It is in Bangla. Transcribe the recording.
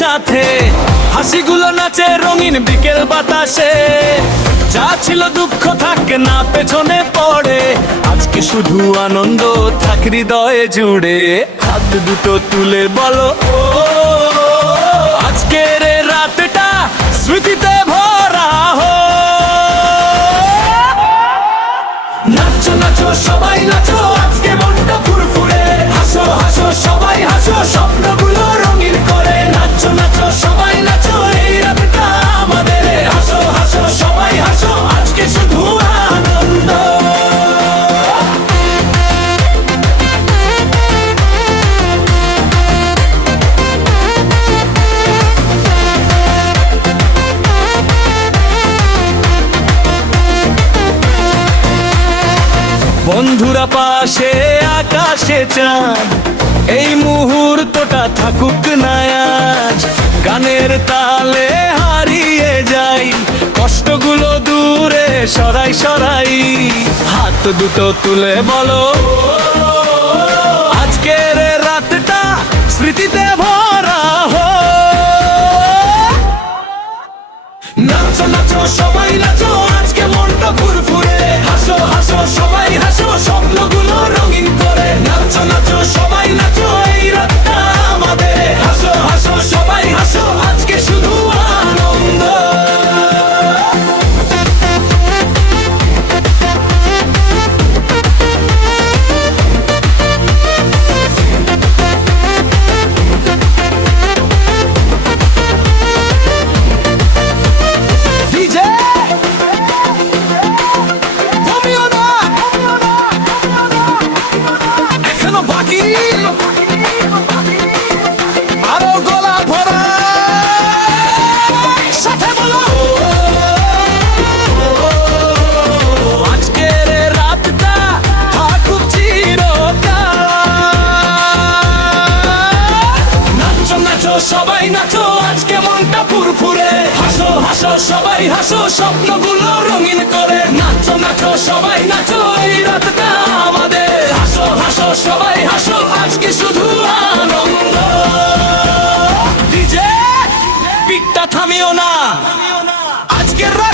সাথে, হাসিগুলো নাচে রঙিন বিকেল বাতাসে। যা ছিল দুঃখ থাকে না পেছনে পড়ে, আজকে শুধু আনন্দ থাক হৃদয়ে জুড়ে। হাত দুটো তুলে বলো ও, আজকের এই রাতটা স্মৃতিতে ভরা হো। নাচো নাচো সবাই নাচো, আজকে মনটা ফুরফুরে। হাসো হাসো সবাই হাসো, স্বপ্নগুলো রঙিন করে। নাচো নাচো সবাই নাচো, এই রাতটা আমাদের। হাসো হাসো সবাই হাসো, আজকে শুধু আনন্দ। বন্ধুরা পাশে আকাশে চাঁদ, এই মুহূর্তটা থাকুক না আজ। গানের তালে হারিয়ে যাই, কষ্টগুলো দূরে সরাই সরাই। হাত দুটো তুলে বলো আজকের রাতটা স্মৃতিতে ভরা হো। নাচো নাচো সবাই নাচো, আজকে মনটা ফুরফুরে। হাসো হাসো সবাই হাসো, স্বপ্নগুলো রঙিন করে। নাচো নাচো সবাই নাচো, এই রাতটা আমাদের। হাসো হাসো সবাই হাসো, আজকে শুধু আনন্দ। আরো গলা ভরা সাথে বলো, আজকের রাতটা থাকুক চিরকাল। নাচো নাচো সবাই নাচো, আজকে মনটা ফুরফুরে। হাসো হাসো সবাই হাসো, স্বপ্নগুলো রঙিন করে। নাচো নাচো সবাই নাচো, এই রাতটা আমাদের। হাসো হাসো সবাই হাসো, আজকে শুধু আনন্দ। ডিজে বিটটা থামিও না, আজকের রাত